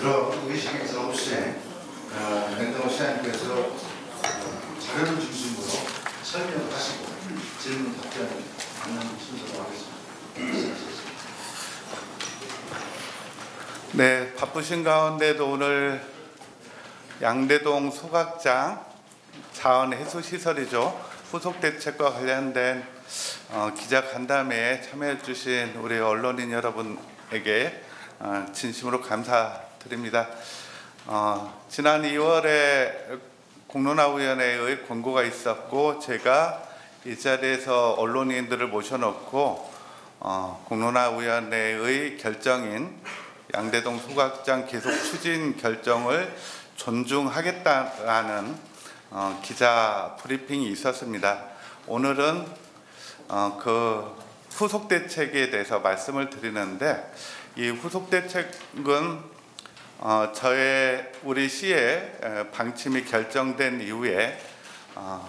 그럼 의식에서 혹시 냉동호 시장님께서 자료를 중심으로 설명을 하시고 질문 답변 받는 순서로 하겠습니다. 네, 바쁘신 가운데도 오늘 양대동 소각장 자원해수시설이죠. 후속대책과 관련된 기자 간담회에 참여해 주신 우리 언론인 여러분에게 진심으로 감사드립니다. 지난 2월에 공론화위원회의 권고가 있었고 제가 이 자리에서 언론인들을 모셔놓고 공론화위원회의 결정인 양대동 소각장 계속 추진 결정을 존중하겠다라는 기자 브리핑이 있었습니다. 오늘은 그 후속 대책에 대해서 말씀을 드리는데, 이 후속 대책은 우리 시의 방침이 결정된 이후에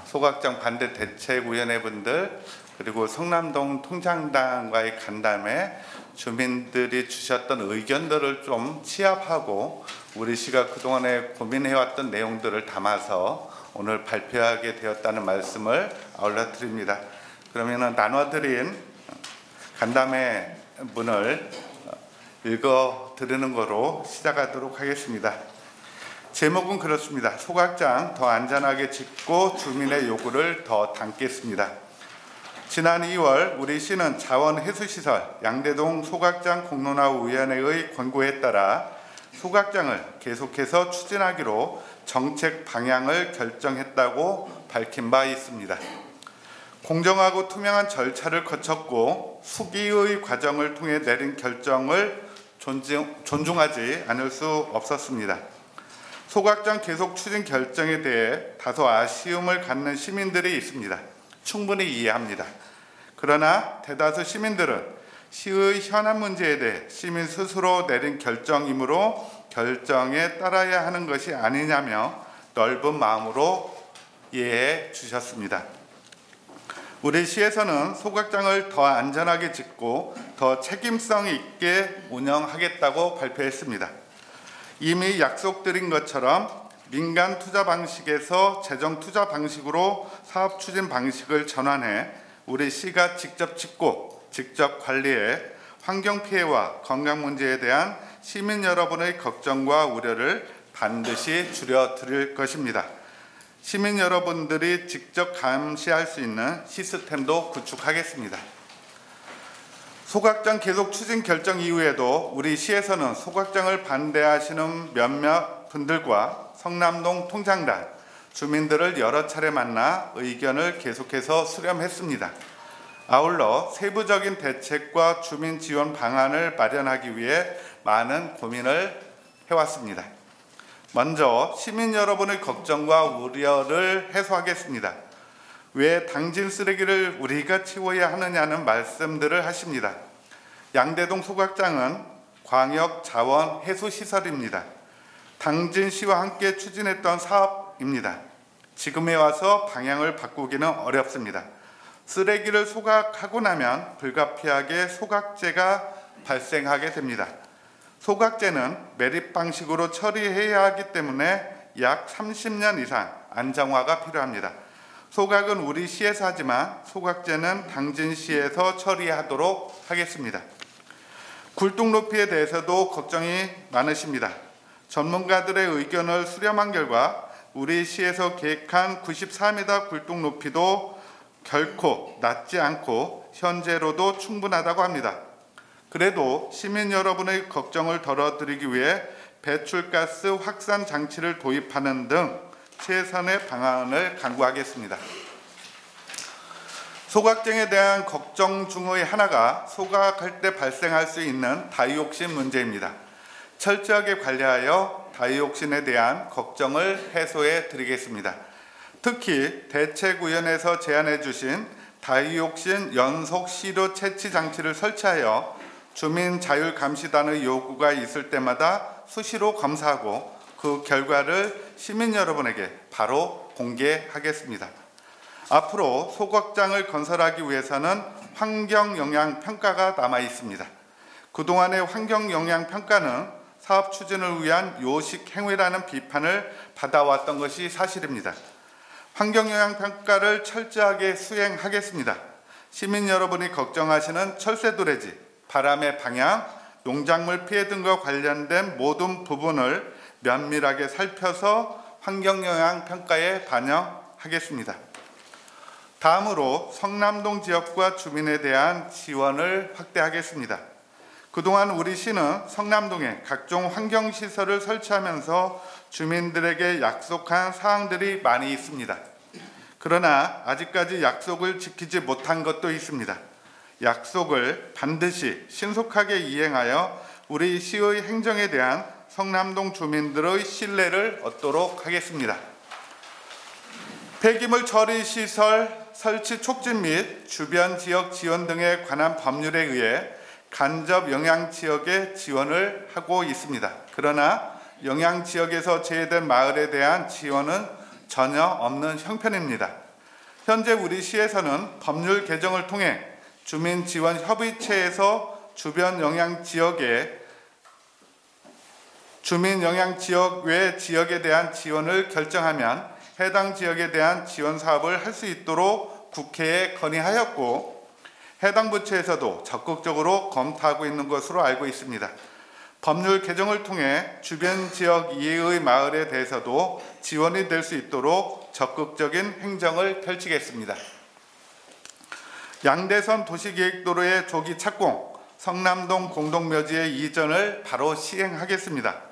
소각장 반대 대책위원회 분들 그리고 성남동 통장당과의 간담회 주민들이 주셨던 의견들을 좀 취합하고 우리 시가 그동안에 고민해왔던 내용들을 담아서 오늘 발표하게 되었다는 말씀을 아울러 드립니다. 그러면 나눠드린 간담회 문을 읽어 드리는 거로 시작하도록 하겠습니다. 제목은 그렇습니다. 소각장 더 안전하게 짓고 주민의 요구를 더 담겠습니다. 지난 2월 우리 시는 자원해수시설 양대동 소각장 공론화위원회의 권고에 따라 소각장을 계속해서 추진하기로 정책 방향을 결정했다고 밝힌 바 있습니다. 공정하고 투명한 절차를 거쳤고 수기의 과정을 통해 내린 결정을 존중하지 않을 수 없었습니다. 소각장 계속 추진 결정에 대해 다소 아쉬움을 갖는 시민들이 있습니다. 충분히 이해합니다. 그러나 대다수 시민들은 시의 현안 문제에 대해 시민 스스로 내린 결정이므로 결정에 따라야 하는 것이 아니냐며 넓은 마음으로 이해해 주셨습니다. 우리 시에서는 소각장을 더 안전하게 짓고 더 책임성 있게 운영하겠다고 발표했습니다. 이미 약속드린 것처럼 민간 투자 방식에서 재정 투자 방식으로 사업 추진 방식을 전환해 우리 시가 직접 짓고 직접 관리해 환경 피해와 건강 문제에 대한 시민 여러분의 걱정과 우려를 반드시 줄여드릴 것입니다. 시민 여러분들이 직접 감시할 수 있는 시스템도 구축하겠습니다. 소각장 계속 추진 결정 이후에도 우리 시에서는 소각장을 반대하시는 몇몇 분들과 성남동 통장단 주민들을 여러 차례 만나 의견을 계속해서 수렴했습니다. 아울러 세부적인 대책과 주민 지원 방안을 마련하기 위해 많은 고민을 해왔습니다. 먼저 시민 여러분의 걱정과 우려를 해소하겠습니다. 왜 당진 쓰레기를 우리가 치워야 하느냐는 말씀들을 하십니다. 양대동 소각장은 광역 자원 해소 시설입니다. 당진시와 함께 추진했던 사업입니다. 지금에 와서 방향을 바꾸기는 어렵습니다. 쓰레기를 소각하고 나면 불가피하게 소각재가 발생하게 됩니다. 소각재는 매립 방식으로 처리해야 하기 때문에 약 30년 이상 안정화가 필요합니다. 소각은 우리 시에서 하지만 소각재는 당진시에서 처리하도록 하겠습니다. 굴뚝 높이에 대해서도 걱정이 많으십니다. 전문가들의 의견을 수렴한 결과 우리 시에서 계획한 94m 굴뚝 높이도 결코 낮지 않고 현재로도 충분하다고 합니다. 그래도 시민 여러분의 걱정을 덜어드리기 위해 배출가스 확산 장치를 도입하는 등 최선의 방안을 강구하겠습니다. 소각장에 대한 걱정 중의 하나가 소각할 때 발생할 수 있는 다이옥신 문제입니다. 철저하게 관리하여 다이옥신에 대한 걱정을 해소해 드리겠습니다. 특히 대책위원회에서 제안해 주신 다이옥신 연속 시료 채취 장치를 설치하여 주민 자율감시단의 요구가 있을 때마다 수시로 검사하고 그 결과를 시민 여러분에게 바로 공개하겠습니다. 앞으로 소각장을 건설하기 위해서는 환경영향평가가 남아 있습니다. 그동안의 환경영향평가는 사업 추진을 위한 요식 행위라는 비판을 받아왔던 것이 사실입니다. 환경영향평가를 철저하게 수행하겠습니다. 시민 여러분이 걱정하시는 철새도래지, 바람의 방향, 농작물 피해 등과 관련된 모든 부분을 면밀하게 살펴서 환경영향평가에 반영하겠습니다. 다음으로 성남동 지역과 주민에 대한 지원을 확대하겠습니다. 그동안 우리 시는 성남동에 각종 환경시설을 설치하면서 주민들에게 약속한 사항들이 많이 있습니다. 그러나 아직까지 약속을 지키지 못한 것도 있습니다. 약속을 반드시 신속하게 이행하여 우리 시의 행정에 대한 성남동 주민들의 신뢰를 얻도록 하겠습니다. 폐기물 처리 시설 설치 촉진 및 주변 지역 지원 등에 관한 법률에 의해 간접 영향 지역에 지원을 하고 있습니다. 그러나 영향 지역에서 제외된 마을에 대한 지원은 전혀 없는 형편입니다. 현재 우리 시에서는 법률 개정을 통해 주민 지원 협의체에서 주변 영향 지역에 주민 영향 지역 외 지역에 대한 지원을 결정하면 해당 지역에 대한 지원 사업을 할 수 있도록 국회에 건의하였고 해당 부처에서도 적극적으로 검토하고 있는 것으로 알고 있습니다. 법률 개정을 통해 주변 지역 이외의 마을에 대해서도 지원이 될 수 있도록 적극적인 행정을 펼치겠습니다. 양대선 도시계획도로의 조기 착공, 성남동 공동묘지의 이전을 바로 시행하겠습니다.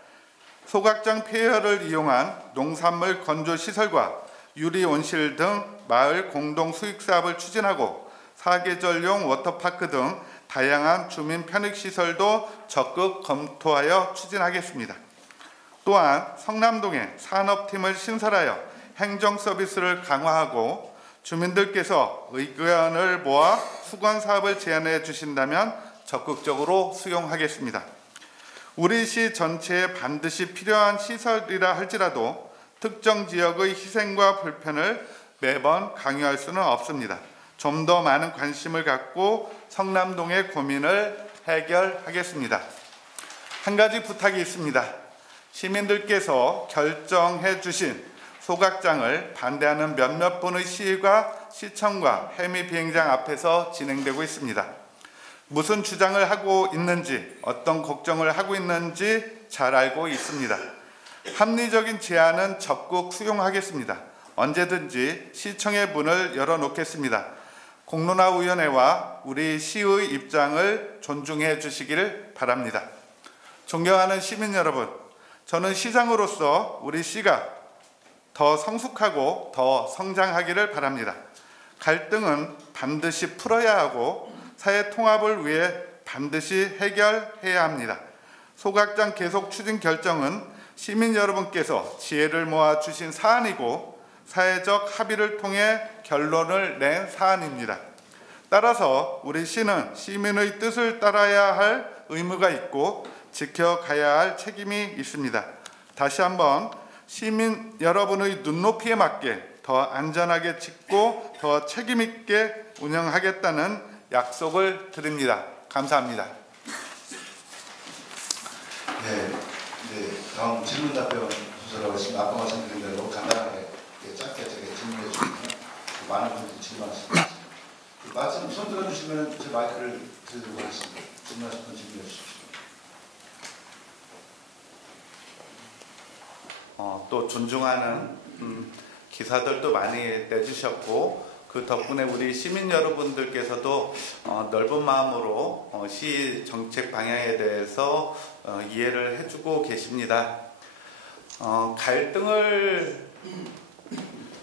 소각장 폐열을 이용한 농산물 건조시설과 유리온실 등 마을 공동 수익사업을 추진하고 사계절용 워터파크 등 다양한 주민 편익시설도 적극 검토하여 추진하겠습니다. 또한 성남동에 산업팀을 신설하여 행정서비스를 강화하고 주민들께서 의견을 모아 수건사업을 제안해 주신다면 적극적으로 수용하겠습니다. 우리 시 전체에 반드시 필요한 시설이라 할지라도 특정 지역의 희생과 불편을 매번 강요할 수는 없습니다. 좀 더 많은 관심을 갖고 성남동의 고민을 해결하겠습니다. 한 가지 부탁이 있습니다. 시민들께서 결정해 주신 소각장을 반대하는 몇몇 분의 시위가 시청과 해미 비행장 앞에서 진행되고 있습니다. 무슨 주장을 하고 있는지, 어떤 걱정을 하고 있는지 잘 알고 있습니다. 합리적인 제안은 적극 수용하겠습니다. 언제든지 시청의 문을 열어놓겠습니다. 공론화위원회와 우리 시의 입장을 존중해 주시기를 바랍니다. 존경하는 시민 여러분, 저는 시장으로서 우리 시가 더 성숙하고 더 성장하기를 바랍니다. 갈등은 반드시 풀어야 하고 사회 통합을 위해 반드시 해결해야 합니다. 소각장 계속 추진 결정은 시민 여러분께서 지혜를 모아 주신 사안이고 사회적 합의를 통해 결론을 낸 사안입니다. 따라서 우리 시는 시민의 뜻을 따라야 할 의무가 있고 지켜가야 할 책임이 있습니다. 다시 한번 시민 여러분의 눈높이에 맞게 더 안전하게 짓고 더 책임 있게 운영하겠다는 약속을 드립니다. 감사합니다. 다음 질문 답변 순서라고 했습니다. 아까 말씀드린 대로 간단하게 짧게 질문해 주시면 많은 분들이 질문하십니다. 말씀 손 들어주시면 제 마이크를 드리도록 하겠습니다. 질문하실 분 질문해 주십시오. 또 존중하는 기사들도 많이 내주셨고 그 덕분에 우리 시민 여러분들께서도 넓은 마음으로 시 정책 방향에 대해서 이해를 해주고 계십니다. 갈등을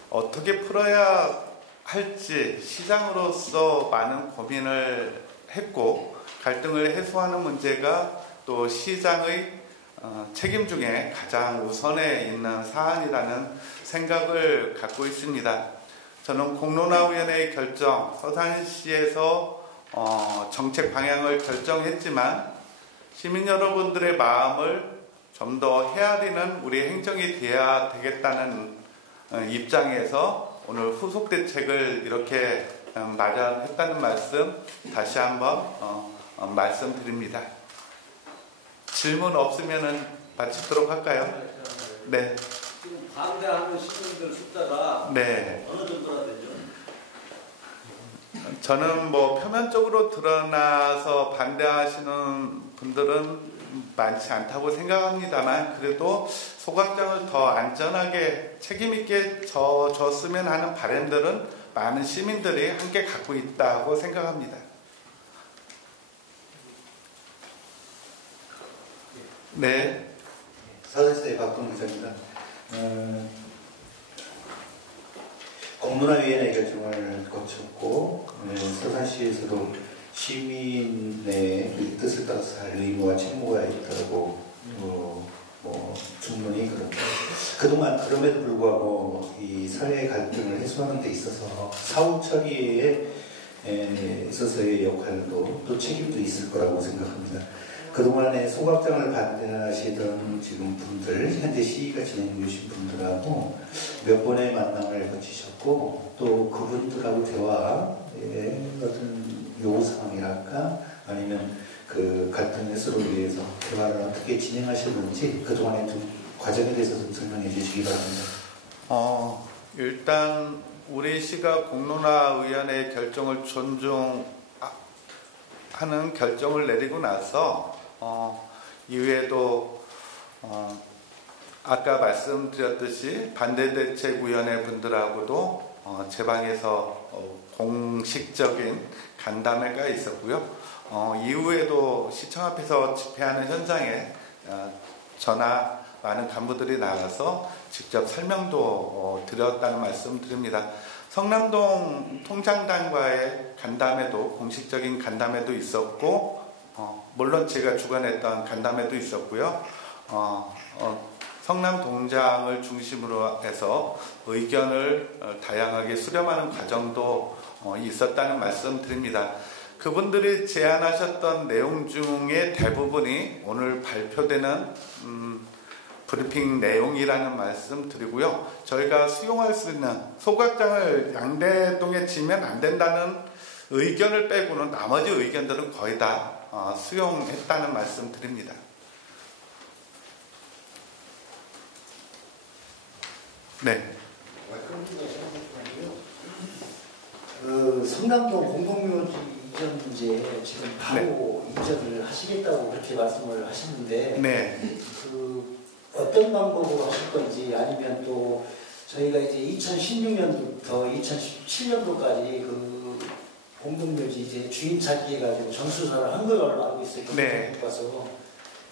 어떻게 풀어야 할지 시장으로서 많은 고민을 했고, 갈등을 해소하는 문제가 또 시장의 책임 중에 가장 우선에 있는 사안이라는 생각을 갖고 있습니다. 저는 공론화위원회의 결정, 서산시에서 정책 방향을 결정했지만 시민 여러분들의 마음을 좀 더 헤아리는 우리 행정이 되어야 되겠다는 입장에서 오늘 후속 대책을 이렇게 마련했다는 말씀 다시 한번 말씀드립니다. 질문 없으면 마치도록 할까요? 네. 지금 반대하는 시민들 숫자가 네. 어느 정도나 되죠? 저는 뭐 표면적으로 드러나서 반대하시는 분들은 많지 않다고 생각합니다만, 그래도 소각장을 더 안전하게 책임있게 줬으면 하는 바람들은 많은 시민들이 함께 갖고 있다고 생각합니다. 네. 서산시의 박동 기자입니다. 공론화위원회 결정을 거쳤고, 서산시에서도 시민의 뜻을 따라서 할 의무와 책무가 있다고 충분히 그렇고, 그동안 그럼에도 불구하고 이 사회 갈등을 해소하는 데 있어서 사후 처리에 있어서의 역할도 또 책임도 있을 거라고 생각합니다. 그동안에 소각장을 반대하시던 지금 분들, 현재 시위가 진행 중이신 분들하고 몇 번의 만남을 거치셨고, 또 그분들하고 대화의 어떤 요구사항이랄까, 아니면 그 갈등 해소를 위해서 대화를 어떻게 진행하셨는지 그동안의 좀 과정에 대해서 좀 설명해 주시기 바랍니다. 일단 우리 시가 공론화위원회의 결정을 존중하는 결정을 내리고 나서 이후에도 아까 말씀드렸듯이 반대대책위원회 분들하고도 제 방에서 공식적인 간담회가 있었고요. 이후에도 시청 앞에서 집회하는 현장에 저나 많은 간부들이 나가서 직접 설명도 드렸다는 말씀 드립니다. 성남동 통장단과의 간담회도, 공식적인 간담회도 있었고, 물론 제가 주관했던 간담회도 있었고요. 성남동장을 중심으로 해서 의견을 다양하게 수렴하는 과정도 있었다는 말씀 드립니다. 그분들이 제안하셨던 내용 중에 대부분이 오늘 발표되는 브리핑 내용이라는 말씀 드리고요. 저희가 수용할 수 있는 소각장을 양대동에 지면 안 된다는 의견을 빼고는 나머지 의견들은 거의 다 수용했다는 말씀 드립니다. 네. 성남동 공동묘지 이전 문제 지금 바로 이전을 하시겠다고 그렇게 말씀을 하셨는데, 네. 어떤 방법으로 하실 건지, 아니면 또 저희가 이제 2016년부터 2017년도까지 그 공동묘지 이제 주인 찾기 해가지고 전수조사를 한 걸로 알고 있어요. 네. 가서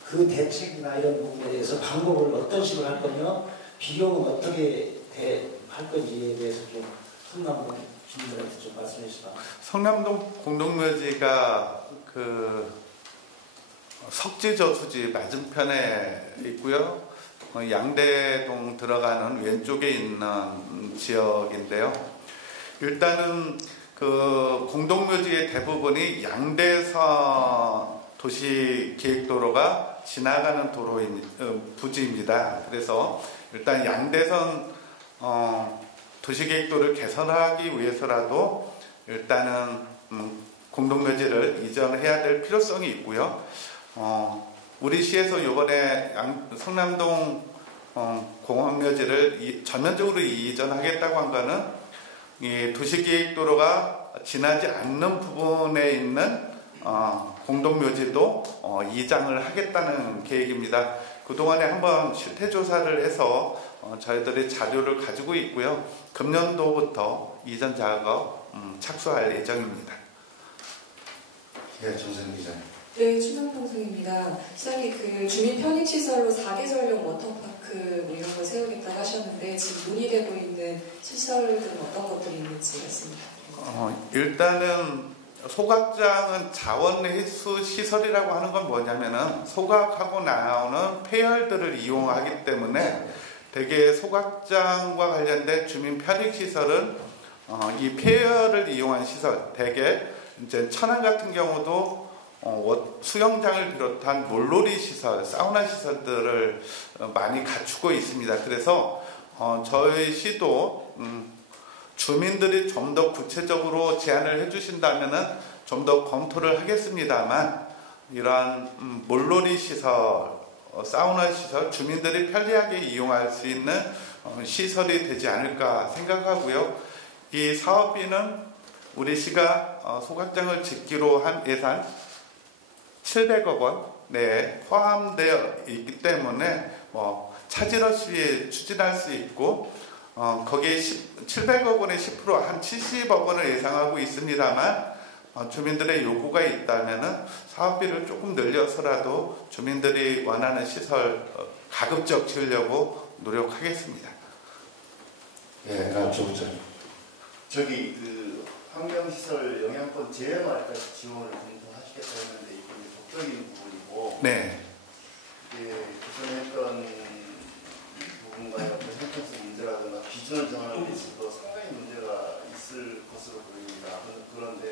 그 대책이나 이런 부분에 대해서 방법을 어떤 식으로 할 거며, 비용은 어떻게 할 건지에 대해서 좀 성남동 주민들한테 좀 말씀해 주시다. 성남동 공동묘지가 그 석지저수지 맞은편에 있고요. 양대동 들어가는 왼쪽에 있는 지역인데요. 일단은 그 공동묘지의 대부분이 양대선 도시계획도로가 지나가는 부지입니다. 그래서 일단 양대선 도시계획도를 개선하기 위해서라도 일단은 공동묘지를 이전해야 될 필요성이 있고요. 우리 시에서 이번에 성남동 공원묘지를 전면적으로 이전하겠다고 한 거는 이 도시계획도로가 지나지 않는 부분에 있는 공동묘지도 이장을 하겠다는 계획입니다. 그동안에 한번 실태조사를 해서 저희들이 자료를 가지고 있고요. 금년도부터 이전 작업 착수할 예정입니다. 예, 정선 기자님. 네, 충남방송입니다. 시장님, 그 주민 편익시설로 4계절용 워터파크 뭐 이런 걸 세우겠다고 하셨는데 지금 논의되고 있는 시설들은 어떤 것들이 있는지 말씀해 주세요. 일단은 소각장은 자원회수 시설이라고 하는 건 뭐냐면은 소각하고 나오는 폐열들을 이용하기 때문에 대개 소각장과 관련된 주민 편익시설은 이 폐열을 이용한 시설, 대개 이제 천안 같은 경우도 수영장을 비롯한 물놀이 시설, 사우나 시설들을 많이 갖추고 있습니다. 그래서 저희 시도 주민들이 좀 더 구체적으로 제안을 해주신다면은 좀 더 검토를 하겠습니다만 이러한 물놀이 시설, 사우나 시설, 주민들이 편리하게 이용할 수 있는 시설이 되지 않을까 생각하고요. 이 사업비는 우리 시가 소각장을 짓기로 한 예산 700억 원 내에 포함되어 있기 때문에 차질 없이 추진할 수 있고 거기에 700억 원의 10% 한 70억 원을 예상하고 있습니다만 주민들의 요구가 있다면 사업비를 조금 늘려서라도 주민들이 원하는 시설 가급적 지으려고 노력하겠습니다. 예, 조부장. 저기 그 환경시설 영향권 제외말까지 지원을 검토하시겠다 했는데 이게 법적인 부분이고 네. 이게 기존에 했던 부분과의 어떤 형평성 문제라든가 기준을 정하는 데 있어도 상당히 문제가 있을 것으로 보입니다. 그런데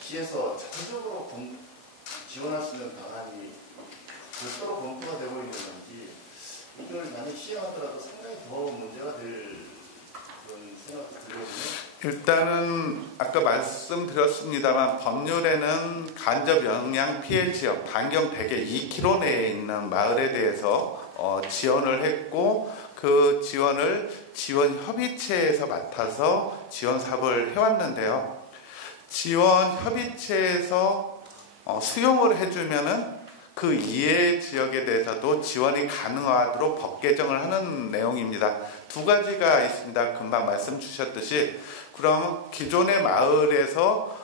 시에서 자체적으로 지원할 수 있는 방안이 별도로 검토가 되고 있는 건지 이걸 만약 시행하더라도 상당히 더 문제가 될 그런 생각도 들거든요. 일단은 아까 말씀드렸습니다만 법률에는 간접 영향 피해 지역 반경 대개 2km 내에 있는 마을에 대해서 지원을 했고 그 지원을 지원협의체에서 맡아서 지원 사업을 해왔는데요. 지원협의체에서 수용을 해주면은 그 이외의 지역에 대해서도 지원이 가능하도록 법 개정을 하는 내용입니다. 두 가지가 있습니다. 금방 말씀 주셨듯이 그럼 기존의 마을에서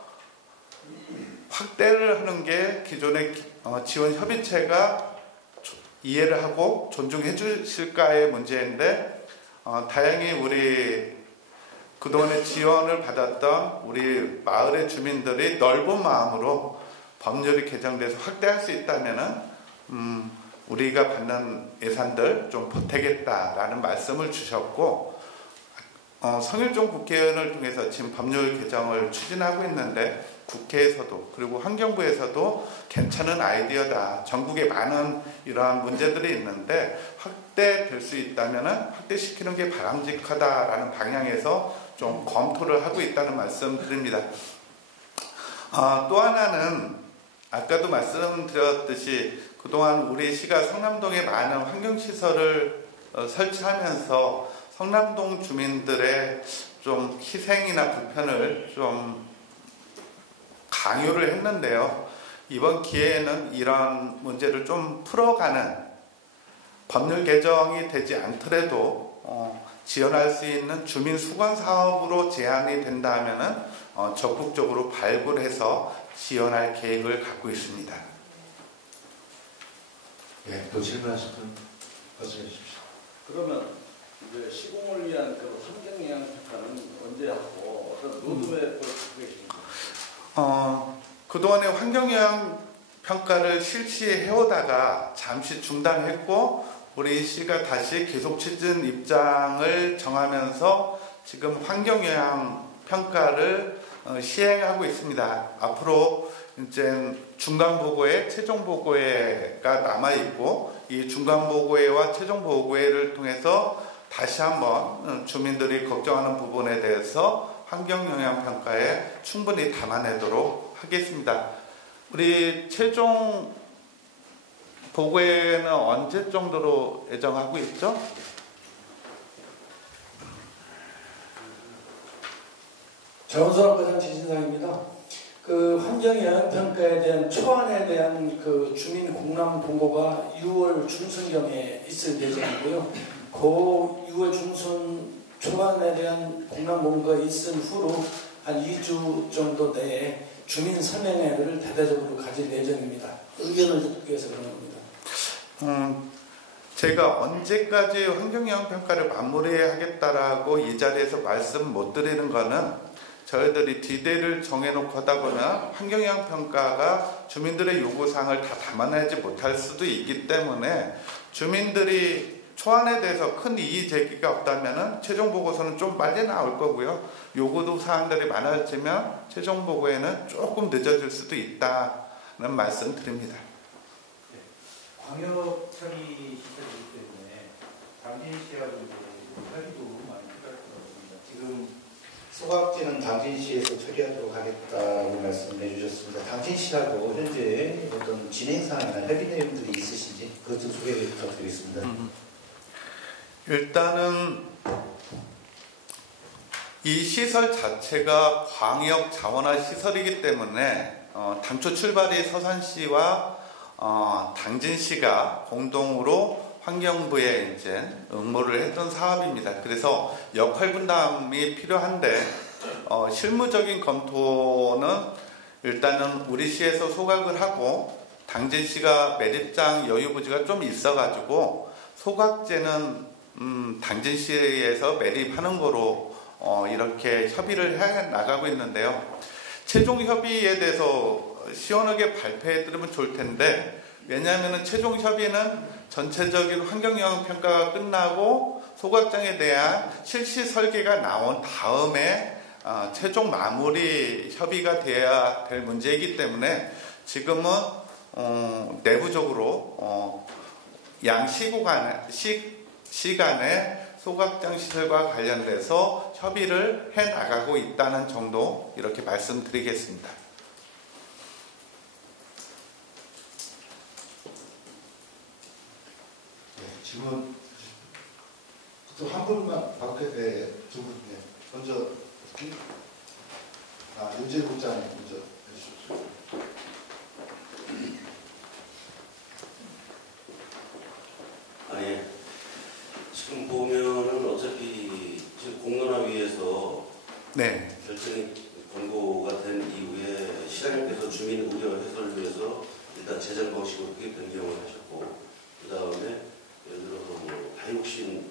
확대를 하는 게 기존의 지원협의체가 이해를 하고 존중해 주실까의 문제인데 다행히 우리 그동안에 지원을 받았던 우리 마을의 주민들이 넓은 마음으로 법률이 개정돼서 확대할 수 있다면은 우리가 받는 예산들 좀 보태겠다라는 말씀을 주셨고 성일종 국회의원을 통해서 지금 법률 개정을 추진하고 있는데 국회에서도 그리고 환경부에서도 괜찮은 아이디어다. 전국에 많은 이러한 문제들이 있는데 확대될 수 있다면 확대시키는 게 바람직하다라는 방향에서 좀 검토를 하고 있다는 말씀 드립니다. 또 하나는 아까도 말씀드렸듯이 그동안 우리 시가 성남동에 많은 환경시설을 설치하면서 성남동 주민들의 좀 희생이나 불편을 좀 강요를 했는데요. 이번 기회에는 이런 문제를 좀 풀어가는 법률 개정이 되지 않더라도 지원할 수 있는 주민 수건 사업으로 제안이 된다면은 적극적으로 발굴해서 지원할 계획을 갖고 있습니다. 예, 또 질문하실 분 말씀해 주십시오. 그러면 이제 시공을 위한 그 환경 영향 평가는 언제 하고 어떤 로드맵을 계십니까? 그동안에 환경 영향 평가를 실시해 오다가 잠시 중단했고 우리 시가 다시 계속 추진 입장을 정하면서 지금 환경 영향 평가를 시행하고 있습니다. 앞으로 이제 중간 보고회, 최종 보고회가 남아 있고 이 중간 보고회와 최종 보고회를 통해서 다시 한번 주민들이 걱정하는 부분에 대해서 환경 영향 평가에 충분히 담아내도록 하겠습니다. 우리 최종 보고회는 언제 정도로 예정하고 있죠? 정선학과장 지진상입니다. 그 환경영향평가에 대한 초안에 대한 그 주민 공람 공고가 6월 중순경에 있을 예정이고요. 그 6월 중순 초반에 대한 공람 공고가 있은 후로 한 2주 정도 내에 주민 설명회를 대대적으로 가질 예정입니다. 의견을 듣기 위해서 그런 겁니다. 제가 언제까지 환경영향 평가를 마무리하겠다라고 이 자리에서 말씀 못 드리는 거는 저희들이 디데이를 정해놓고 하다 보면 환경영향 평가가 주민들의 요구사항을 다 담아내지 못할 수도 있기 때문에 주민들이 초안에 대해서 큰 이의 제기가 없다면 최종 보고서는 좀 빨리 나올 거고요. 요구도 사항들이 많아지면 최종 보고에는 조금 늦어질 수도 있다는 말씀 드립니다. 광역 처리 시설이기 때문에 당진시하고 협의도 많이 필요할 것 같습니다. 지금 소각지는 당진시에서 처리하도록 하겠다고 말씀해 주셨습니다. 당진시하고 현재 어떤 진행사항이나 협의 내용들이 있으신지 그것 좀 소개 부탁드리겠습니다. 일단은 이 시설 자체가 광역 자원화 시설이기 때문에 당초 출발이 서산시와 당진시가 공동으로 환경부에 이제 응모를 했던 사업입니다. 그래서 역할 분담이 필요한데 실무적인 검토는 일단은 우리 시에서 소각을 하고 당진시가 매립장 여유 부지가 좀 있어가지고 소각제는 당진시에서 매립하는 거로 이렇게 협의를 해 나가고 있는데요. 최종 협의에 대해서 시원하게 발표해 드리면 좋을 텐데, 왜냐하면 최종 협의는 전체적인 환경영향 평가가 끝나고 소각장에 대한 실시 설계가 나온 다음에 최종 마무리 협의가 돼야 될 문제이기 때문에 지금은 내부적으로 양 시간에 소각장 시설과 관련돼서 협의를 해 나가고 있다는 정도 이렇게 말씀드리겠습니다. 질문 또 한 분만 받게 돼. 두 분. 네. 먼저 윤재 국장님 먼저 해주십시오. 예. 지금 보면은 어차피 지금 공론화위에서 네. 결정이 권고가 된 이후에 시장님께서 주민 우려 해소를 위해서 일단 재정 방식으로 크게 변경을 하셨고, 그 다음에 예를 들어서 뭐 다육신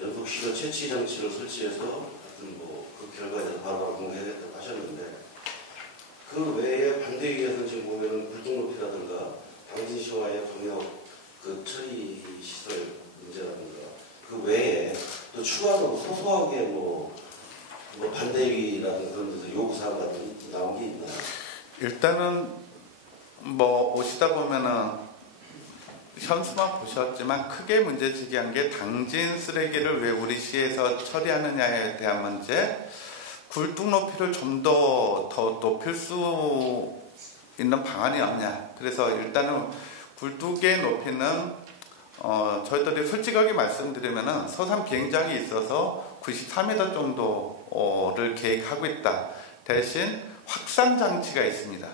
연속 실효 채취 장치를 설치해서 하여튼 뭐 그 결과에 대해서 바로바로 공개하겠다고 하셨는데, 그 외에 반대위에서는 지금 보면은 굴뚝 높이라든가 당진시와의 광역 그 처리 시설 문제라든가 그 외에 또 추가로 소소하게 뭐 반대위라든가 그런 데서 요구사항 같은 나온 게 있나요? 일단은 뭐 오시다 보면은 현수만 보셨지만 크게 문제 제기한 게 당진 쓰레기를 왜 우리 시에서 처리하느냐에 대한 문제, 굴뚝 높이를 좀 더 높일 수 있는 방안이 없냐. 그래서 일단은 굴뚝의 높이는 저희들이 솔직하게 말씀드리면은 서산 비행장이 있어서 93m 정도를 계획하고 있다. 대신 확산 장치가 있습니다.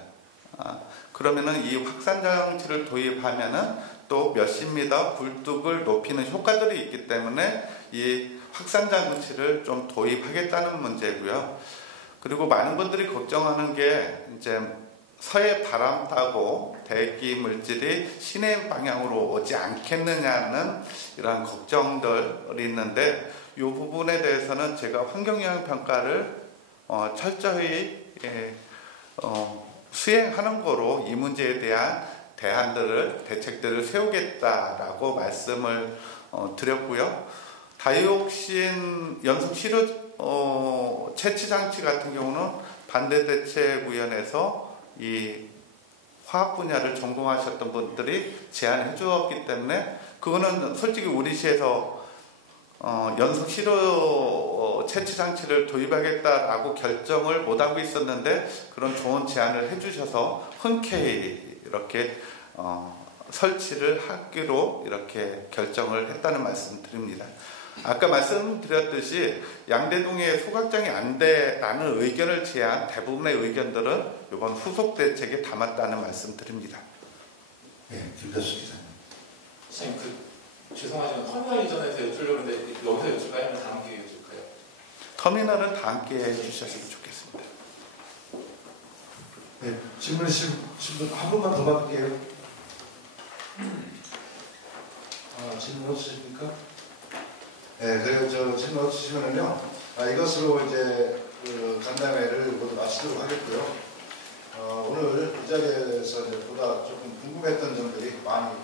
그러면은 이 확산 장치를 도입하면은 또 몇십 미터 굴뚝을 높이는 효과들이 있기 때문에 이 확산 장치를 좀 도입하겠다는 문제고요. 그리고 많은 분들이 걱정하는 게 이제 서해 바람 타고 대기 물질이 시내 방향으로 오지 않겠느냐는 이런 걱정들이 있는데, 이 부분에 대해서는 제가 환경영향 평가를 철저히 수행하는 거로 이 문제에 대한 대책들을 세우겠다라고 말씀을 드렸고요. 다이옥신 연속 실효 채취 장치 같은 경우는 반대대책위원회에서 이 화학 분야를 전공하셨던 분들이 제안해 주었기 때문에 그거는 솔직히 우리 시에서 연속 실효 채취 장치를 도입하겠다라고 결정을 못하고 있었는데, 그런 좋은 제안을 해주셔서 흔쾌히 이렇게 설치를 하기로 이렇게 결정을 했다는 말씀 드립니다. 아까 말씀드렸듯이 양대동에 소각장이 안 돼라는 의견을 제한 대부분의 의견들은 이번 후속 대책에 담았다는 말씀 드립니다. 네, 김다수 기자님. 선생님, 죄송하지만 터미널 이전에서 여쭈려고 했는데 여기서 여쭐까요? 아니면 다음 기회에 여쭐까요? 터미널은 다 함께 해주셨으면 좋겠습니다. 네, 질문하신 분 한 분만 더 받을게요. 질문 없으십니까? 네, 그래요. 저 질문 없으시면은요. 이것으로 이제 그 간담회를 모두 마치도록 하겠고요. 오늘 이 자리에서 이제 보다 조금 궁금했던 점들이 많이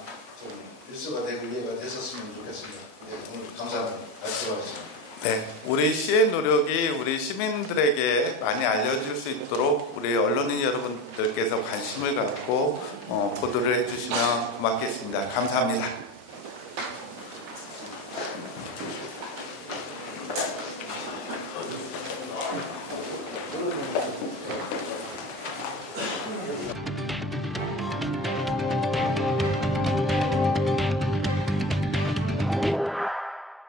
좀 일수가 되고 이해가 됐었으면 좋겠습니다. 네, 오늘 감사합니다. 수고하셨습니다. 네, 우리 시의 노력이 우리 시민들에게 많이 알려질 수 있도록 우리 언론인 여러분들께서 관심을 갖고 보도를 해주시면 고맙겠습니다. 감사합니다.